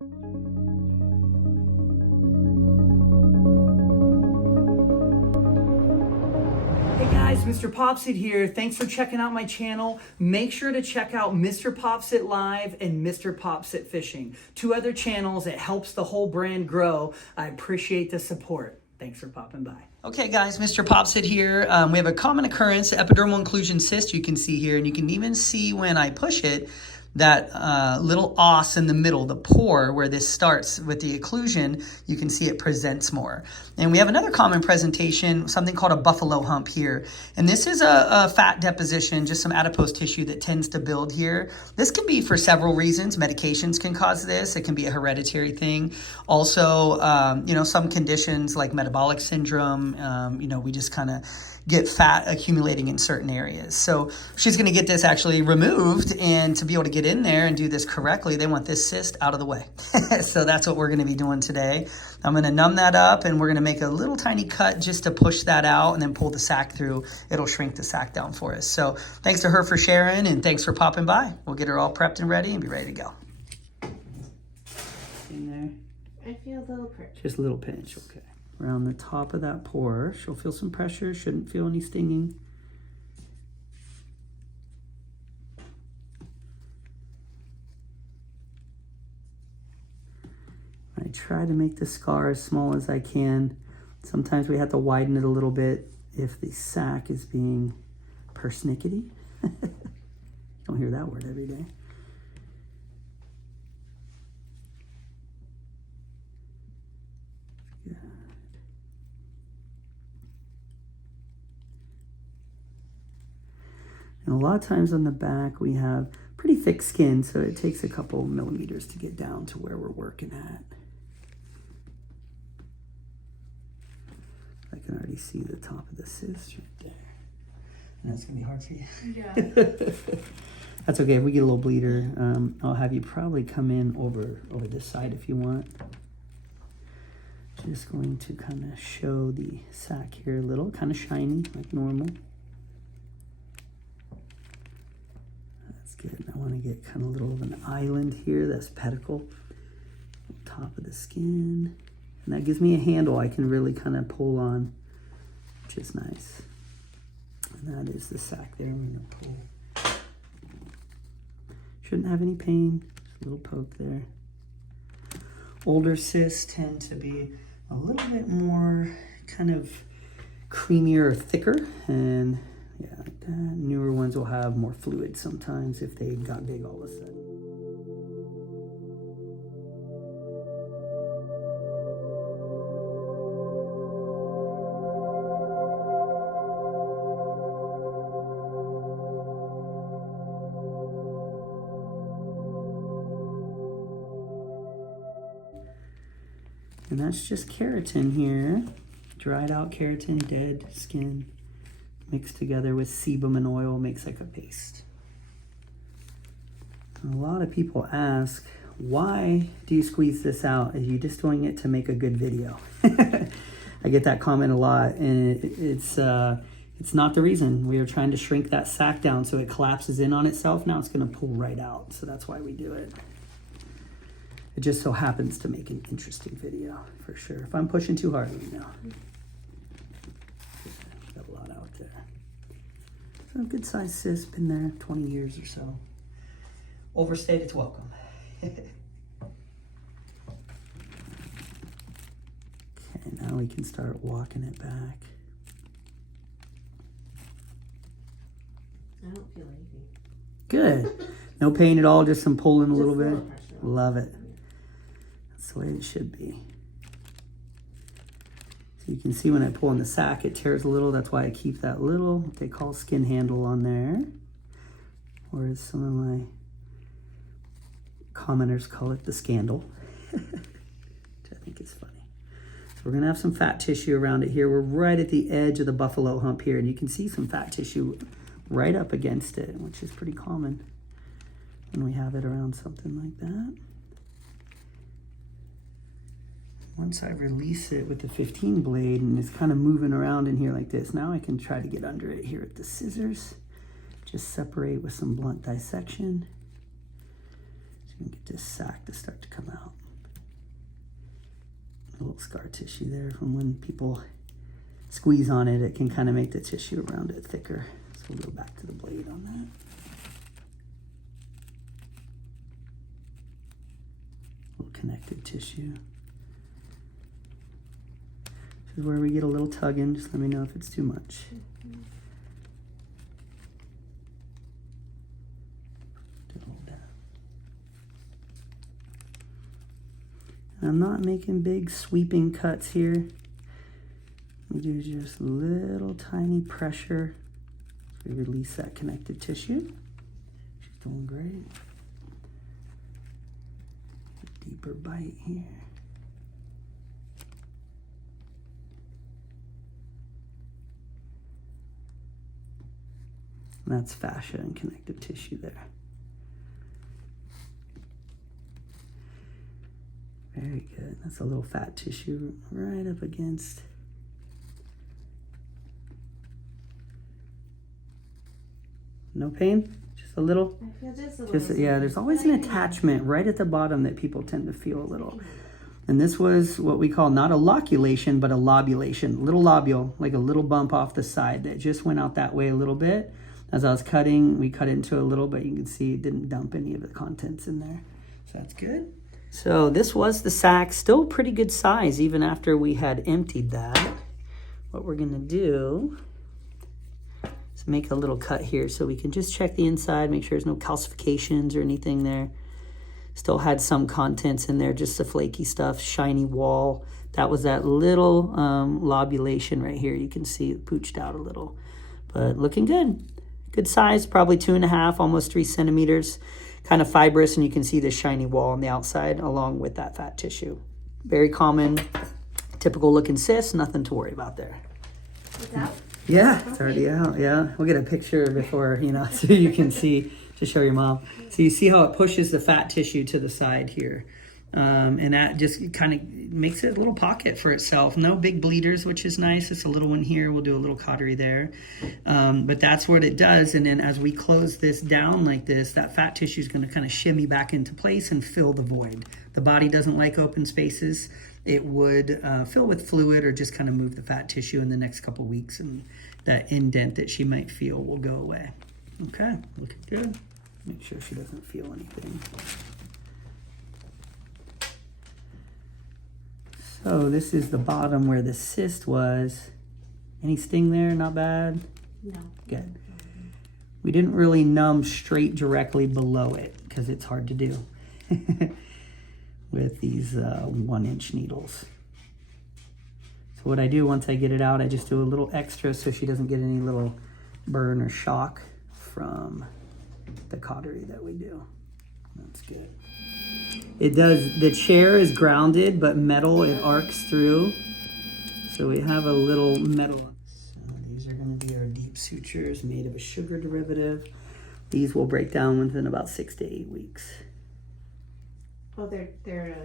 Hey guys, Mr. Popsit here. Thanks for checking out my channel. Make sure to check out Mr. Popsit Live and Mr. Popsit Fishing. 2 other channels. It helps the whole brand grow. I appreciate the support. Thanks for popping by. Okay guys, Mr. Popsit here. We have a common occurrence, epidermal inclusion cyst, you can see here, and you can even see when I push it, that little os in the middle, the pore where this starts with the occlusion, you can see it presents more. And we have another common presentation, something called a buffalo hump here. And this is a fat deposition, just some adipose tissue that tends to build here. This can be for several reasons. Medications can cause this. It can be a hereditary thing. Also, some conditions like metabolic syndrome, we just kind of get fat accumulating in certain areas. So she's going to get this actually removed, and to be able to get in there and do this correctly, they want this cyst out of the way. So that's what we're going to be doing today. I'm going to numb that up, and we're going to make a little tiny cut just to push that out and then pull the sac through. It'll shrink the sac down for us. So thanks to her for sharing, and thanks for popping by. We'll get her all prepped and ready and be ready to go. In there. I feel a little pinch. Just a little pinch, okay. Around the top of that pore. She'll feel some pressure, shouldn't feel any stinging. I try to make the scar as small as I can. Sometimes we have to widen it a little bit if the sac is being persnickety. Don't hear that word every day. And a lot of times on the back we have pretty thick skin, so it takes a couple millimeters to get down to where we're working at. I can already see the top of the cyst right there. And that's gonna be hard for you. Yeah. That's okay. If we get a little bleeder, I'll have you probably come in over this side if you want. Just going to kind of show the sac here a little, kind of shiny like normal. Good. I want to get kind of a little of an island here, that's pedicle, top of the skin. And that gives me a handle I can really kind of pull on, which is nice. And that is the sac there. I'm going to pull. Shouldn't have any pain, just a little poke there. Older cysts tend to be a little bit more kind of creamier or thicker, and yeah, like that. Newer ones will have more fluid sometimes if they got big all of a sudden. And that's just keratin here. Dried out keratin, dead skin, mixed together with sebum and oil, makes like a paste. And a lot of people ask, why do you squeeze this out? Are you just doing it to make a good video? I get that comment a lot, and it's not the reason. We are trying to shrink that sac down so it collapses in on itself. Now it's going to pull right out, so that's why we do it. It just so happens to make an interesting video, for sure. If I'm pushing too hard, let me know. Got a lot out there. So a good sized cyst, been there 20 years or so. Overstayed its welcome. Okay, now we can start walking it back. I don't feel anything. Good. No pain at all, just some pulling a little bit. Pressure. Love it. That's the way it should be. So you can see when I pull in the sac, it tears a little. That's why I keep that little, what they call skin handle on there. Or as some of my commenters call it, the scandal. Which I think is funny. So we're gonna have some fat tissue around it here. We're right at the edge of the buffalo hump here, and you can see some fat tissue right up against it, which is pretty common when we have it around something like that. Once I release it with the 15 blade and it's kind of moving around in here like this, now I can try to get under it here with the scissors. Just separate with some blunt dissection. So you can get this sac to start to come out. scar tissue there from when people squeeze on it. It can kind of make the tissue around it thicker. So we'll go back to the blade on that. Little connective tissue. This is where we get a little tugging. Just let me know if it's too much. I'm not making big sweeping cuts here. We do just little tiny pressure. We release that connective tissue. She's doing great. A deeper bite here. And that's fascia and connective tissue there. Very good. That's a little fat tissue right up against. No pain? Just a little? I feel just a little. Yeah, there's always an attachment right at the bottom that people tend to feel a little. And this was what we call not a loculation, but a lobulation. Little lobule, like a little bump off the side that just went out that way a little bit. As I was cutting, we cut into a little, but you can see it didn't dump any of the contents in there. So that's good. So this was the sack, still pretty good size even after we had emptied that. What we're gonna do is make a little cut here so we can just check the inside, make sure there's no calcifications or anything there. Still had some contents in there, just the flaky stuff, shiny wall. That was that little lobulation right here. You can see it pooched out a little, but looking good. Good size, probably 2.5, almost 3 centimeters. Kind of fibrous, and you can see the shiny wall on the outside along with that fat tissue. Very common, typical looking cyst, nothing to worry about there. It's out? Yeah, it's already out, yeah. We'll get a picture before, so you can see, to show your mom. So you see how it pushes the fat tissue to the side here. And that just kind of makes it a little pocket for itself. No big bleeders, which is nice. It's a little one here. We'll do a little cautery there. But that's what it does. And then as we close this down like this, that fat tissue is going to kind of shimmy back into place and fill the void. The body doesn't like open spaces. It would fill with fluid or just kind of move the fat tissue in the next couple weeks, and that indent that she might feel will go away. Okay, looking good. Make sure she doesn't feel anything. So this is the bottom where the cyst was. Any sting there? Not bad? No. Good. We didn't really numb straight directly below it because it's hard to do with these 1-inch needles. So what I do once I get it out, I just do a little extra so she doesn't get any little burn or shock from the cautery that we do. That's good. It does, the chair is grounded, but metal, it arcs through. So we have a little metal. So these are going to be our deep sutures made of a sugar derivative. These will break down within about 6 to 8 weeks. Oh, they're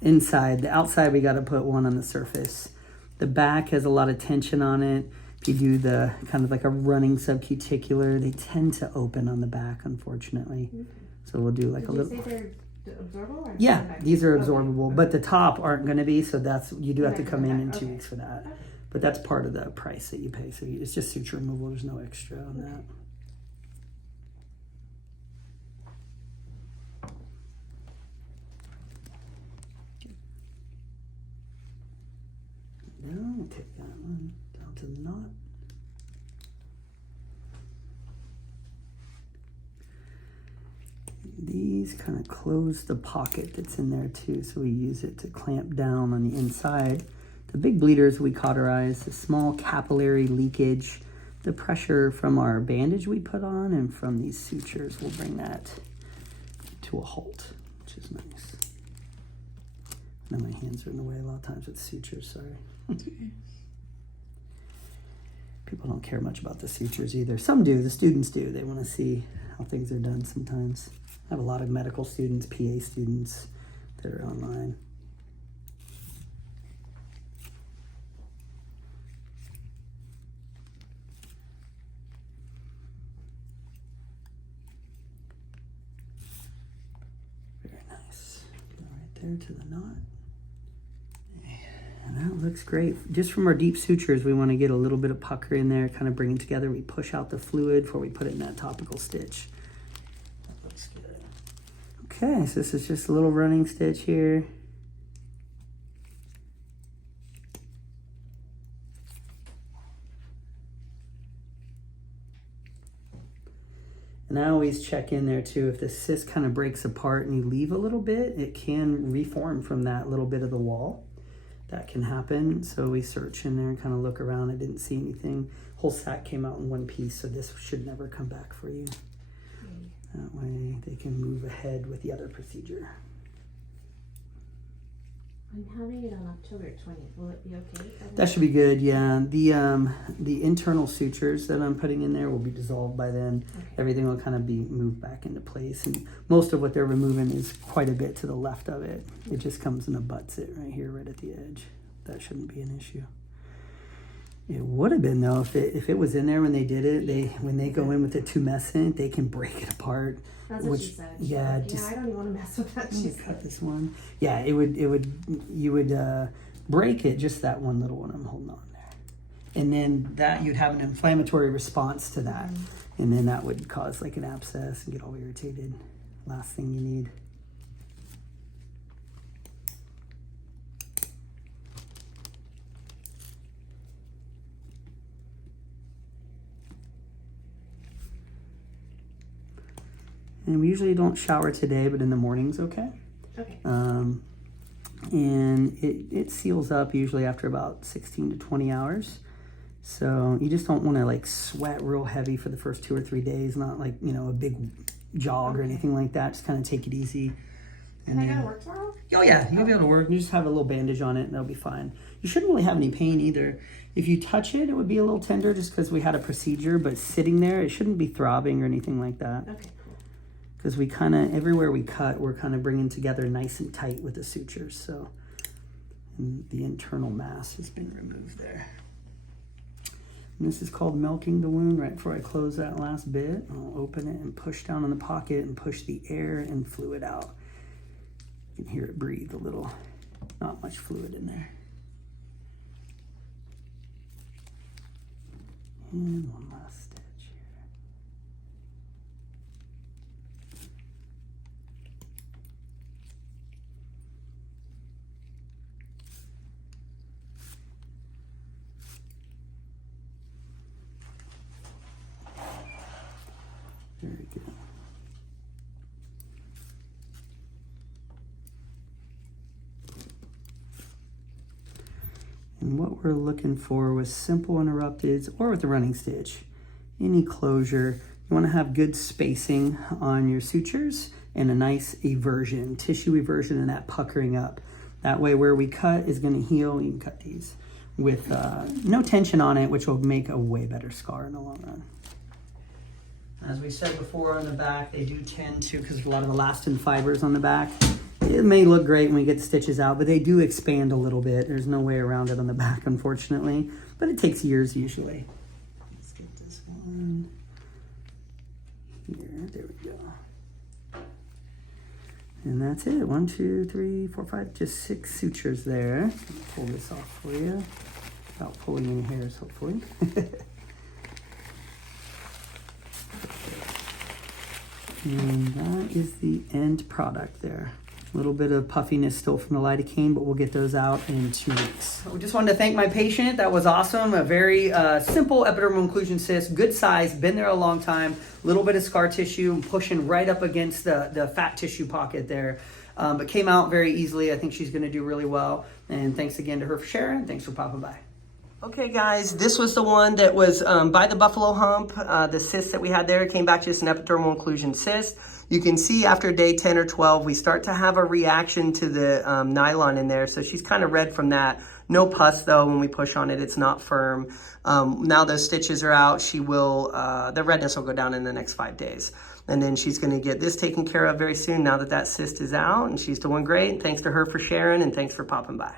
Inside, the outside, we got to put one on the surface. The back has a lot of tension on it. If you do the kind of like a running subcuticular, they tend to open on the back, unfortunately. Okay. So we'll do like Did a you little. say they're absorbable? Or Yeah, these are Okay. absorbable, Okay. but the top aren't going to be, so that's, you do have to Okay, come in okay, 2 okay. weeks for that. Okay. But that's part of the price that you pay, so it's just suture removal, there's no extra on that. Now we'll take that one down to the knot. These kind of close the pocket that's in there too, so we use it to clamp down on the inside. The big bleeders we cauterize, the small capillary leakage, the pressure from our bandage we put on and from these sutures will bring that to a halt, which is nice. Now my hands are in the way a lot of times with sutures, sorry. People don't care much about the sutures either. Some do, the students do. They want to see how things are done sometimes. I have a lot of medical students, PA students that are online. Very nice. Go right there to the knot. And that looks great. Just from our deep sutures, we want to get a little bit of pucker in there, kind of bring it together. We push out the fluid before we put it in that topical stitch. That looks good. Okay, so this is just a little running stitch here. And I always check in there too. If the cyst kind of breaks apart and you leave a little bit, it can reform from that little bit of the wall. That can happen. So we search in there and kind of look around. I didn't see anything. Whole sac came out in one piece, so this should never come back for you. That way they can move ahead with the other procedure. I'm having it on October 20th. Will it be okay? That should be good, yeah. The internal sutures that I'm putting in there will be dissolved by then. Okay. Everything will kind of be moved back into place. And most of what they're removing is quite a bit to the left of it. It just comes and abuts it right here, right at the edge. That shouldn't be an issue. It would have been though, if it was in there when they did it, when they go in with the tumescent, they can break it apart. That's what she said. Yeah, Like, I don't even want to mess with that. She said. Cut this one. Yeah, you would break it, just that one little one I'm holding on there. And then that you'd have an inflammatory response to that. And then that would cause like an abscess and get all irritated. Last thing you need. And we usually don't shower today, but in the morning's okay. Okay. And it seals up usually after about 16 to 20 hours. So you just don't want to like sweat real heavy for the first 2 or 3 days, not like, you know, a big jog or anything like that. Just kind of take it easy. Can I go to work tomorrow? Oh yeah, you'll be able to work. You just have a little bandage on it and that'll be fine. You shouldn't really have any pain either. If you touch it, it would be a little tender just because we had a procedure, but sitting there, it shouldn't be throbbing or anything like that. Okay. Because we kind of, everywhere we cut, we're kind of bringing together nice and tight with the sutures. So and the internal mass has been removed there. And this is called milking the wound. Right before I close that last bit, I'll open it and push down on the pocket and push the air and fluid out. You can hear it breathe a little, not much fluid in there. And one last stitch here. Very good. And what we're looking for with simple interrupteds or with the running stitch, any closure, you want to have good spacing on your sutures and a nice eversion, tissue eversion, and that puckering up. That way where we cut is going to heal. You can cut these with no tension on it, which will make a way better scar in the long run. As we said before on the back, they do tend to, because there's a lot of elastin fibers on the back, it may look great when we get the stitches out, but they do expand a little bit. There's no way around it on the back, unfortunately, but it takes years usually. Let's get this one here. There we go. And that's it. 1, 2, 3, 4, 5, just 6 sutures there. Pull this off for you without pulling any hairs, hopefully. And that is the end product there. A little bit of puffiness still from the lidocaine, but we'll get those out in 2 weeks. We just wanted to thank my patient. That was awesome. A very simple epidermal inclusion cyst, good size, been there a long time. A little bit of scar tissue, pushing right up against the fat tissue pocket there. But came out very easily. I think she's going to do really well. And thanks again to her for sharing. Thanks for popping by. Okay guys, this was the one that was by the buffalo hump. The cyst that we had there came back just an epidermal inclusion cyst. You can see after day 10 or 12, we start to have a reaction to the nylon in there. So she's kind of red from that. No pus though, when we push on it, it's not firm. Now those stitches are out, she will, the redness will go down in the next 5 days. And then she's gonna get this taken care of very soon now that that cyst is out, and she's doing great. Thanks to her for sharing, and thanks for popping by.